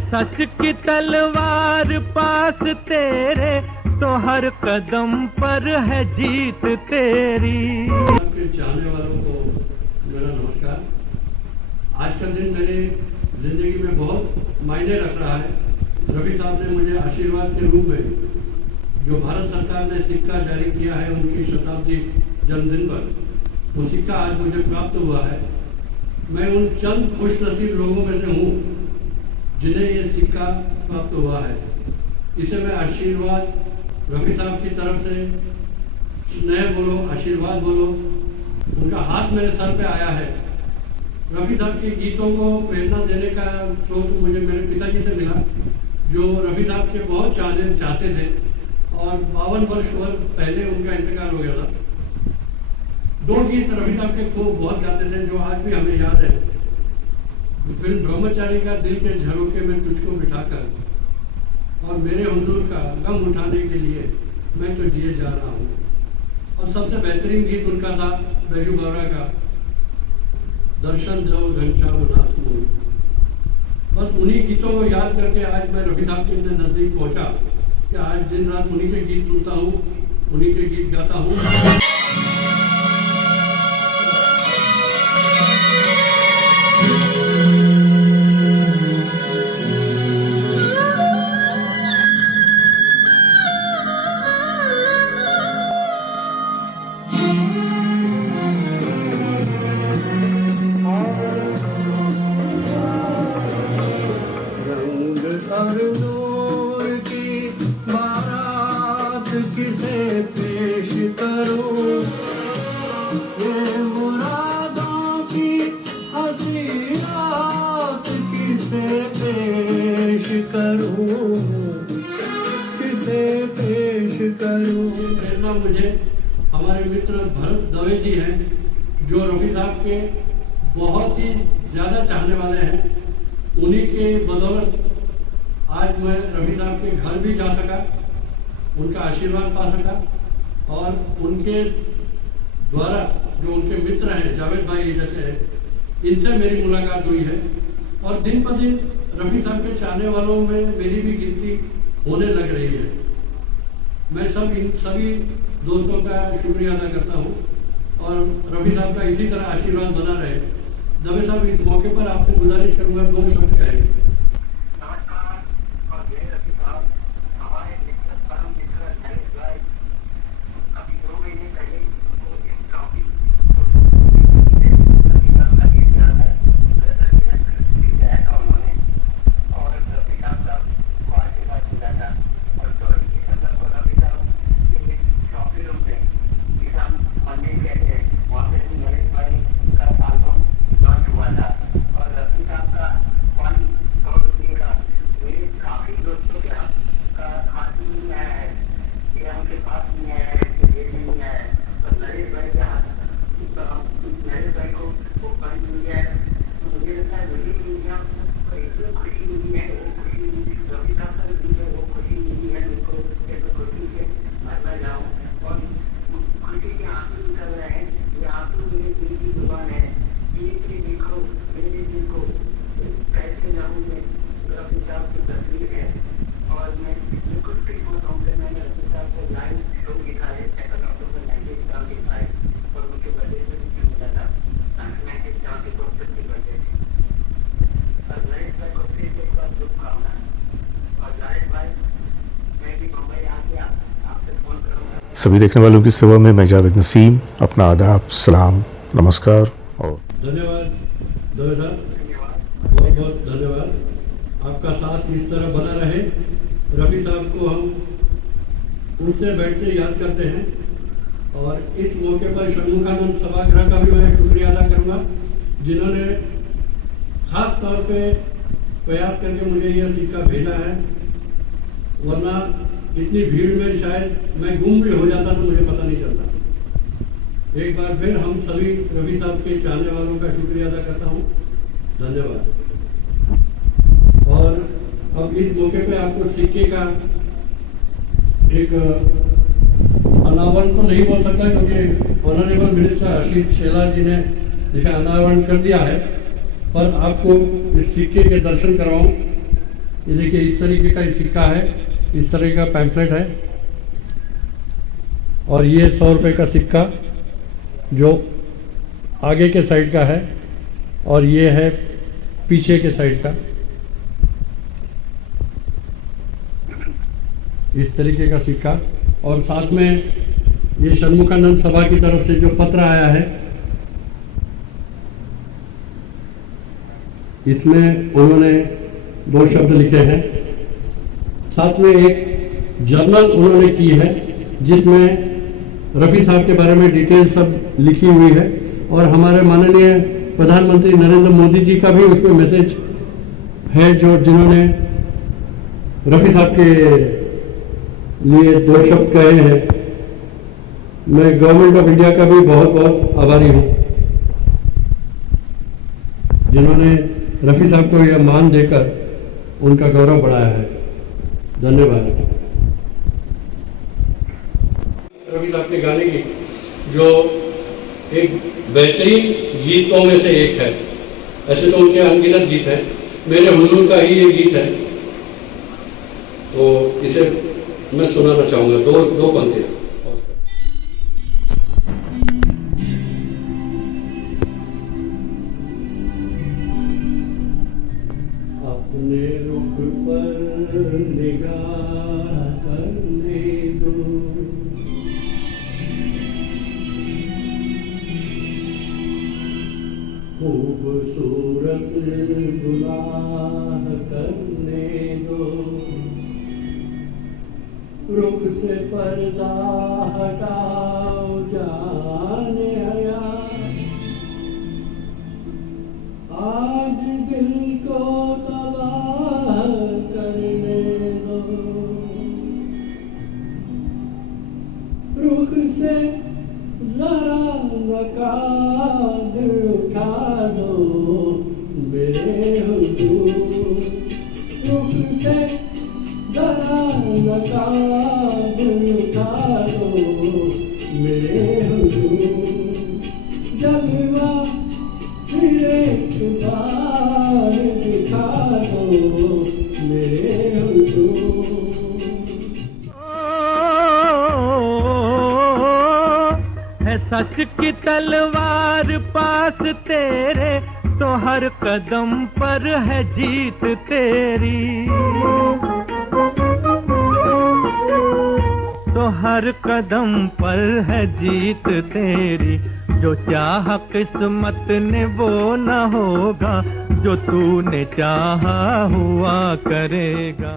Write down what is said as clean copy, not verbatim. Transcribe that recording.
सच की तलवार पास तेरे, तो हर कदम पर है जीत तेरी। आपके चाहने वालों को मेरा नमस्कार। आज का दिन मेरी जिंदगी में बहुत मायने रख रहा है। रफी साहब ने मुझे आशीर्वाद के रूप में जो भारत सरकार ने सिक्का जारी किया है उनकी शताब्दी जन्मदिन पर, वो सिक्का आज मुझे प्राप्त हुआ है। मैं उन चंद खुशनसीब लोगों में से हूँ जिन्हें ये सिक्का प्राप्त हुआ है। इसे मैं आशीर्वाद रफी साहब की तरफ से, स्नेह बोलो, आशीर्वाद बोलो, उनका हाथ मेरे सर पे आया है। रफी साहब के गीतों को प्रेरणा देने का स्रोत मुझे मेरे पिताजी से मिला, जो रफी साहब के बहुत चाहते थे और 52 वर्ष पहले उनका इंतकाल हो गया था। 2 गीत रफी साहब के खूब बहुत गाते थे जो आज भी हमें याद है। फिल्म ब्रह्मचारी का दिल के झरोके में तुझको बिठाकर और मेरे हुजूर का गम उठाने के लिए मैं तो जिए जा रहा हूँ। और सबसे बेहतरीन गीत उनका था बैजू बावरा का दर्शन दो घनश्याम नाथ मोर। बस उन्हीं गीतों को याद करके आज मैं रफी साहब के इतने नजदीक पहुंचा कि आज दिन रात उन्हीं के गीत सुनता हूँ, उन्हीं के गीत गाता हूँ। किसे पेश करूं, ये मुरादों की हंसी रात किसे पेश करूं, किसे पेश करूं। प्रेरणा मुझे हमारे मित्र भरत दवे जी हैं, जो रफी साहब के बहुत ही ज्यादा चाहने वाले हैं। उन्हीं के बदौलत आज मैं रफी साहब के घर भी जा सका, उनका आशीर्वाद पा सका और उनके द्वारा जो उनके मित्र हैं जावेद भाई जैसे, इनसे मेरी मुलाकात हुई है। और दिन पर दिन रफी साहब के चाहने वालों में मेरी भी गिनती होने लग रही है। मैं इन सभी दोस्तों का शुक्रिया अदा करता हूँ और रफी साहब का इसी तरह आशीर्वाद बना रहे। दवे साहब, इस मौके पर आपसे गुजारिश करूँगा 2 शब्द कहेंगे। सभी देखने वालों की सेवा में मैं जावेद नसीम अपना आदाब, सलाम, नमस्कार और धन्यवाद दवे साहब, बहुत बहुत धन्यवाद। आपका साथ इस तरह बना रहे। रफी साहब को हम उठते बैठते याद करते हैं और इस मौके पर षण्मुखानंद सभागृह का भी मैं शुक्रिया अदा करूँगा, जिन्होंने खास तौर पे प्रयास करके मुझे यह सिक्का भेजा है। वरना इतनी भीड़ में शायद मैं गुम भी हो जाता तो मुझे पता नहीं चलता। एक बार फिर हम सभी रफी साहब के चाहने वालों का शुक्रिया अदा करता हूँ। धन्यवाद। और अब इस मौके पे आपको सिक्के का एक अनावरण तो नहीं बोल सकता, क्योंकि ऑनरेबल मिनिस्टर आशीष शेलार जी ने इसे अनावरण कर दिया है, पर आपको इस सिक्के के दर्शन कराऊं ये देखिए इस तरीके का सिक्का है, इस तरह का पैम्फलेट है। और ये 100 रुपये का सिक्का जो आगे के साइड का है और ये है पीछे के साइड का। इस तरीके का सिक्का। और साथ में ये षणमुखानंद सभा की तरफ से जो पत्र आया है, इसमें उन्होंने 2 शब्द लिखे हैं। साथ में एक जर्नल उन्होंने की है जिसमें रफ़ी साहब के बारे में डिटेल सब लिखी हुई है। और हमारे माननीय प्रधानमंत्री नरेंद्र मोदी जी का भी उसमें मैसेज है, जो जिन्होंने रफ़ी साहब के लिए 2 शब्द कहे हैं। मैं गवर्नमेंट ऑफ इंडिया का भी बहुत बहुत आभारी हूँ, जिन्होंने रफ़ी साहब को यह मान देकर उनका गौरव बढ़ाया है। धन्यवाद। रफ़ी साहब के गाने की जो एक बेहतरीन गीतों में से एक है। ऐसे तो उनके अनगिनत गीत हैं, मेरे हुजूर का ही ये गीत है, तो इसे मैं सुनाना चाहूँगा। दो पंक्तियाँ। अपने रुख पर निगाह करने दो, खूबसूरत गुनाह करने दो, रुख से पर्दा हटाओ जाने आया, आज दिल को तबाह करने दो, रुख से जरा नकाब उठा दो मेरे हुजूर, रुख से जरा नकाब उठा दो मेरे हुजूर, जलवा फिर एक बार दिखा दो मेरे हुजूर। है सच की तलवार पास तेरे, तो हर कदम पर है जीत तेरी, तो हर कदम पर है जीत तेरी। जो चाह किस्मत ने वो न होगा, जो तूने चाहा हुआ करेगा।